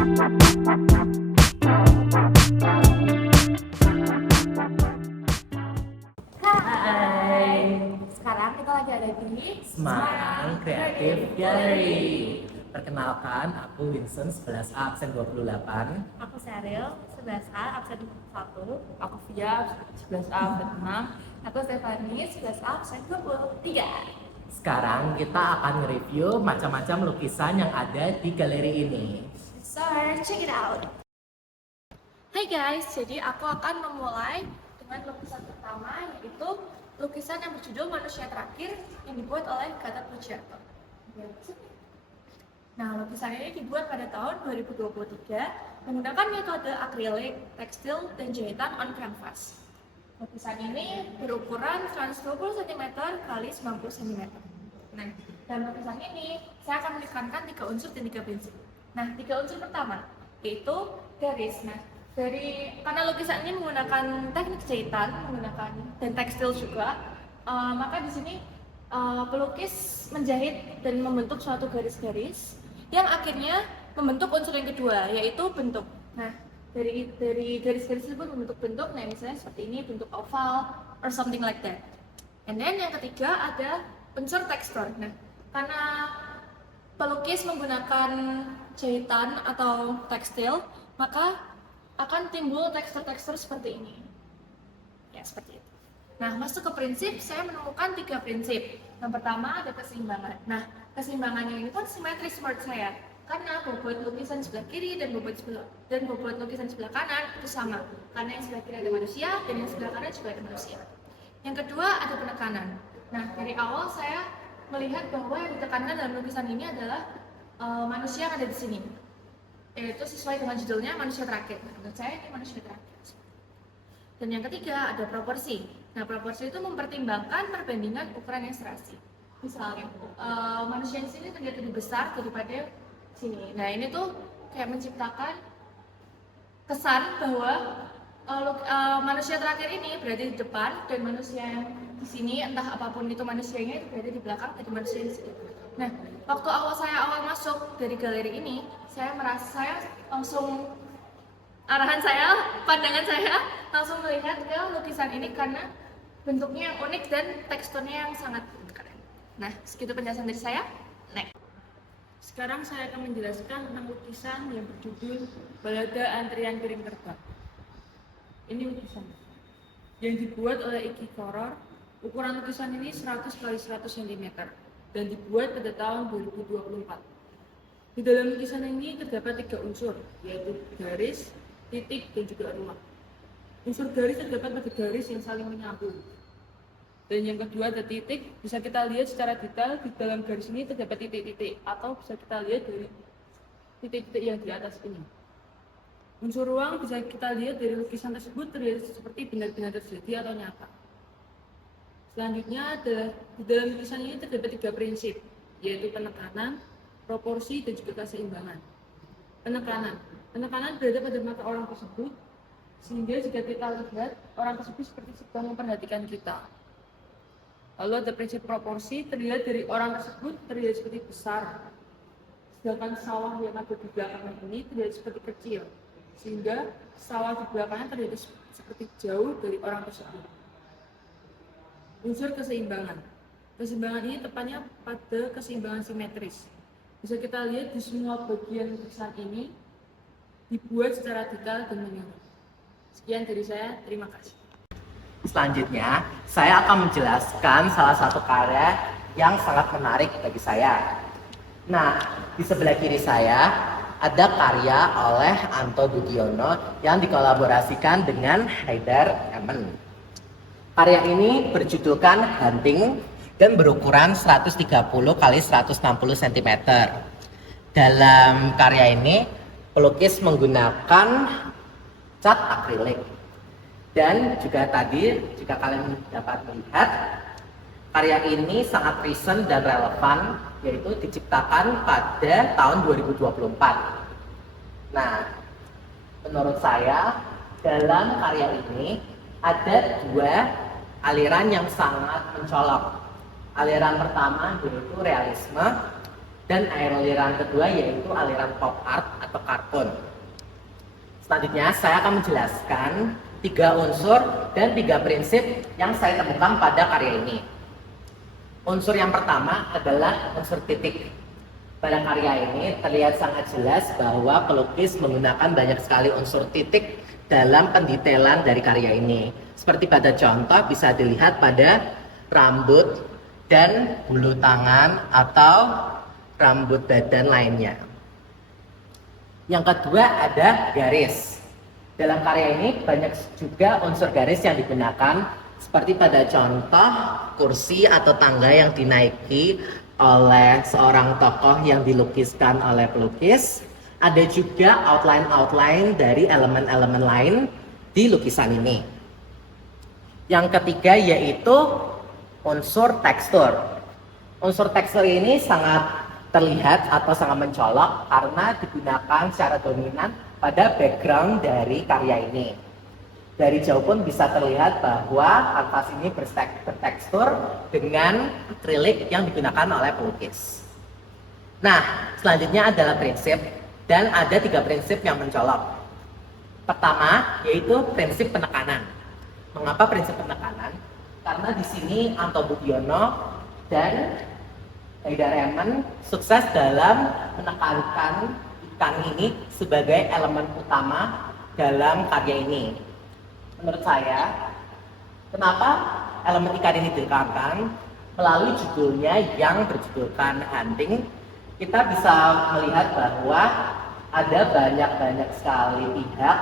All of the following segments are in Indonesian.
Hai, Sekarang kita lagi ada di Semarang Creative Gallery. Perkenalkan, aku Vincent 11A absen 28. Aku Sheryl, 11A, absen 1. Aku Via, 11A, absen 6. Aku Stephanie, 11A, absen 23. Sekarang kita akan nge-review macam-macam lukisan yang ada di galeri ini. So, check it out. Hai guys, jadi aku akan memulai dengan lukisan pertama, yaitu lukisan yang berjudul Manusia Terakhir yang dibuat oleh Gatot Pujiarto. Nah, lukisan ini dibuat pada tahun 2023 menggunakan metode akrilik, tekstil, dan jahitan on canvas. Lukisan ini berukuran 120 cm x 90 cm. Nah, dalam lukisan ini saya akan menekankan 3 unsur dan 3 prinsip. Nah, 3 unsur pertama yaitu garis. Nah, karena lukisan ini menggunakan teknik jahitan, dan tekstil juga, maka di sini pelukis menjahit dan membentuk suatu garis-garis yang akhirnya membentuk unsur yang kedua, yaitu bentuk. Nah, dari garis-garis tersebut membentuk bentuk, nah misalnya seperti ini, bentuk oval or something like that. And then yang ketiga ada unsur tekstur. Nah, karena pelukis menggunakan jahitan atau tekstil, maka akan timbul tekstur-tekstur seperti ini. Ya, seperti itu. Nah, masuk ke prinsip, saya menemukan 3 prinsip. Yang pertama ada keseimbangan. Nah, keseimbangannya ini pun simetris menurut saya, karena bobot lukisan sebelah kiri dan bobot lukisan sebelah kanan itu sama. Karena yang sebelah kiri ada manusia dan yang sebelah kanan juga ada manusia. Yang kedua ada penekanan. Nah, dari awal saya melihat bahwa yang ditekankan dalam lukisan ini adalah manusia yang ada di sini. Yaitu sesuai dengan judulnya Manusia Terakhir. Menurut saya ini manusia terakhir. Dan yang ketiga ada proporsi. Nah, proporsi itu mempertimbangkan perbandingan ukuran yang serasi. Misalnya manusia di sini terlihat lebih besar daripada sini. Nah, ini tuh kayak menciptakan kesan bahwa manusia terakhir ini berada di depan dan manusia yang di sini, entah apapun itu manusianya, itu berada di belakang dari manusia yang di sini. Nah, waktu awal masuk dari galeri ini, saya langsung pandangan saya langsung melihat ke lukisan ini karena bentuknya yang unik dan teksturnya yang sangat keren. Nah, segitu penjelasan dari saya. Next. Sekarang saya akan menjelaskan tentang lukisan yang berjudul Balada Antrian Piring Terbang. Ini lukisan yang dibuat oleh Iki Koror. Ukuran lukisan ini 100 x 100 cm dan dibuat pada tahun 2024. Di dalam lukisan ini terdapat 3 unsur, yaitu garis, titik, dan juga ruang. Unsur garis terdapat pada garis yang saling menyambung. Dan yang kedua ada titik, bisa kita lihat secara detail di dalam garis ini terdapat titik-titik, atau bisa kita lihat dari titik-titik yang di atas ini. Unsur ruang bisa kita lihat dari lukisan tersebut terlihat seperti benar-benar terjadi atau nyata. Selanjutnya adalah di dalam lukisan ini terdapat 3 prinsip, yaitu penekanan, proporsi, dan juga keseimbangan. Penekanan berada pada mata orang tersebut, sehingga jika kita lihat, orang tersebut seperti sedang memperhatikan kita. Lalu ada prinsip proporsi, terlihat dari orang tersebut terlihat seperti besar, sedangkan sawah yang ada di belakangnya ini terlihat seperti kecil, sehingga sawah di belakangnya terlihat seperti jauh dari orang tersebut. Unsur keseimbangan. Keseimbangan ini tepatnya pada keseimbangan simetris. Bisa kita lihat di semua bagian lukisan ini dibuat secara detail dan menyeluruh. Sekian dari saya, terima kasih. Selanjutnya, saya akan menjelaskan salah satu karya yang sangat menarik bagi saya. Nah, di sebelah kiri saya ada karya oleh Anto Budiono yang dikolaborasikan dengan Haidar Emen. Karya ini berjudulkan Hunting dan berukuran 130 x 160 cm. Dalam karya ini, pelukis menggunakan cat akrilik. Dan juga tadi, jika kalian dapat melihat, karya ini sangat recent dan relevan, yaitu diciptakan pada tahun 2024. Nah, menurut saya, dalam karya ini ada 2 aliran yang sangat mencolok. Aliran pertama yaitu realisme, Dan aliran kedua yaitu aliran pop art atau kartun. Selanjutnya saya akan menjelaskan 3 unsur dan 3 prinsip yang saya temukan pada karya ini. Unsur yang pertama adalah unsur titik. Pada karya ini terlihat sangat jelas bahwa pelukis menggunakan banyak sekali unsur titik dalam pendetailan dari karya ini. Seperti pada contoh bisa dilihat pada rambut dan bulu tangan atau rambut badan lainnya. Yang kedua ada garis. Dalam karya ini banyak juga unsur garis yang digunakan, seperti pada contoh kursi atau tangga yang dinaiki oleh seorang tokoh yang dilukiskan oleh pelukis. Ada juga outline-outline dari elemen-elemen lain di lukisan ini. Yang ketiga yaitu unsur tekstur. Unsur tekstur ini sangat terlihat atau sangat mencolok karena digunakan secara dominan pada background dari karya ini. Dari jauh pun bisa terlihat bahwa kanvas ini bertekstur dengan akrilik yang digunakan oleh pelukis. Nah, selanjutnya adalah prinsip, dan ada 3 prinsip yang mencolok. Pertama, yaitu prinsip penekanan. Mengapa prinsip penekanan? Karena di sini Anto Budiono dan Haydar Emen sukses dalam menekankan ikan ini sebagai elemen utama dalam karya ini. Menurut saya, kenapa elemen ikan ini ditekankan? Melalui judulnya yang berjudulkan Hunting, kita bisa melihat bahwa ada banyak sekali pihak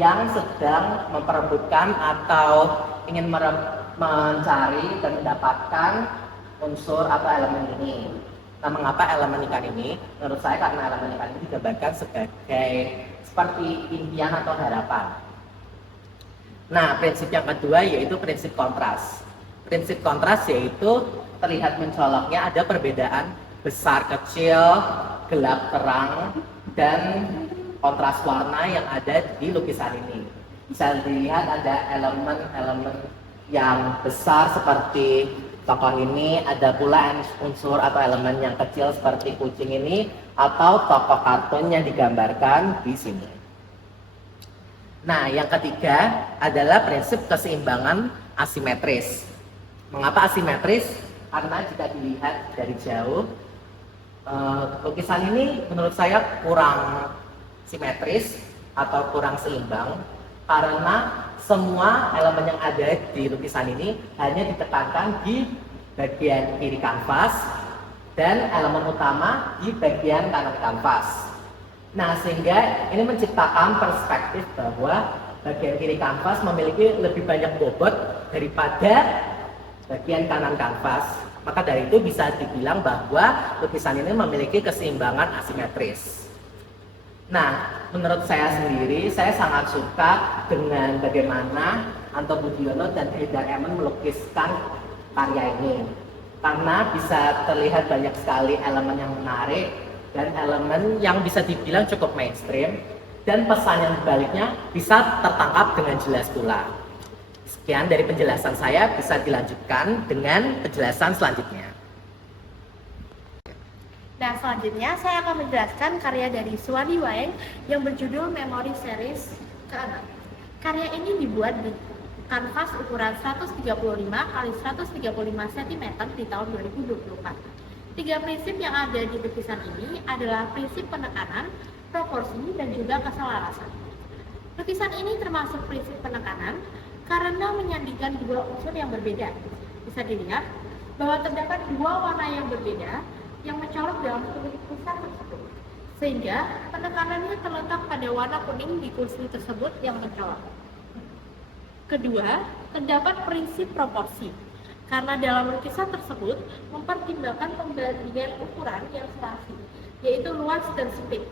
yang sedang memperebutkan atau ingin mencari dan mendapatkan unsur atau elemen ini. Nah, mengapa elemen ikan ini? Menurut saya karena elemen ikan ini digambarkan sebagai seperti impian atau harapan. Nah, prinsip yang kedua yaitu prinsip kontras. Prinsip kontras yaitu terlihat mencoloknya ada perbedaan besar kecil, gelap terang, dan kontras warna yang ada di lukisan ini. Bisa dilihat ada elemen-elemen yang besar seperti tokoh ini, ada pula unsur atau elemen yang kecil seperti kucing ini, atau tokoh kartun yang digambarkan di sini. Nah, yang ketiga adalah prinsip keseimbangan asimetris. Mengapa asimetris? Karena jika dilihat dari jauh, lukisan ini menurut saya kurang simetris atau kurang seimbang, karena semua elemen yang ada di lukisan ini hanya ditekankan di bagian kiri kanvas dan elemen utama di bagian kanan kanvas. Nah, sehingga ini menciptakan perspektif bahwa bagian kiri kanvas memiliki lebih banyak bobot daripada bagian kanan kanvas. Maka dari itu bisa dibilang bahwa lukisan ini memiliki keseimbangan asimetris. Nah, menurut saya sendiri, saya sangat suka dengan bagaimana Anto Budiono dan Haydar Emen melukiskan karya ini. Karena bisa terlihat banyak sekali elemen yang menarik dan elemen yang bisa dibilang cukup mainstream, dan pesan yang dibaliknya bisa tertangkap dengan jelas pula. Sekian dari penjelasan saya, bisa dilanjutkan dengan penjelasan selanjutnya. Nah, selanjutnya saya akan menjelaskan karya dari Suwandi Waeng yang berjudul Memory Series ke-6. Karya ini dibuat di kanvas ukuran 135 x 135 cm di tahun 2024. 3 prinsip yang ada di lukisan ini adalah prinsip penekanan, proporsi, dan juga keselarasan. Lukisan ini termasuk prinsip penekanan karena menyandingkan 2 unsur yang berbeda. Bisa dilihat bahwa terdapat 2 warna yang berbeda yang mencolok dalam lukisan tersebut, sehingga penekanannya terletak pada warna kuning di kursi tersebut yang mencolok. Kedua, terdapat prinsip proporsi, karena dalam lukisan tersebut mempertimbangkan pembandingan ukuran yang serasi, yaitu luas dan sempit.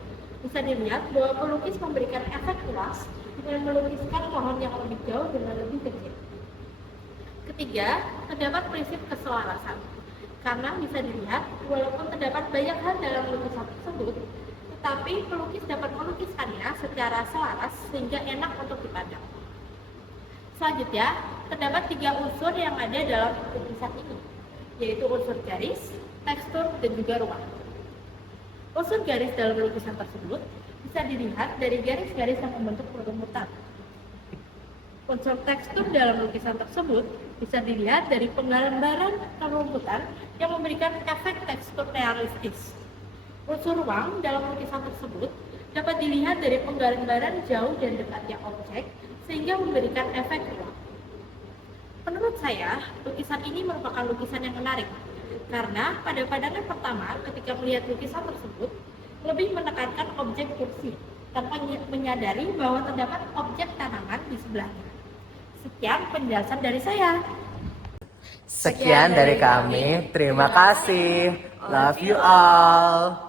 Bisa dilihat bahwa pelukis memberikan efek luas dengan melukiskan pohon yang lebih jauh dengan lebih kecil. Ketiga, terdapat prinsip keselarasan, karena bisa dilihat walaupun terdapat banyak hal dalam lukisan tersebut, tetapi pelukis dapat melukiskannya secara selaras sehingga enak untuk dipandang. Selanjutnya, terdapat 3 unsur yang ada dalam lukisan ini, yaitu unsur garis, tekstur, dan juga ruang. Unsur garis dalam lukisan tersebut bisa dilihat dari garis-garis yang membentuk rumutan. Unsur tekstur dalam lukisan tersebut bisa dilihat dari penggambaran rumutan yang memberikan efek tekstur realistis. Unsur ruang dalam lukisan tersebut dapat dilihat dari penggambaran jauh dan dekatnya objek sehingga memberikan efek ruang. Menurut saya, lukisan ini merupakan lukisan yang menarik karena pada pandangan pertama ketika melihat lukisan tersebut lebih menekankan objek kursi tanpa menyadari bahwa terdapat objek tanaman di sebelahnya. Sekian penjelasan dari saya. Sekian dari kami. Terima kasih. Love you all.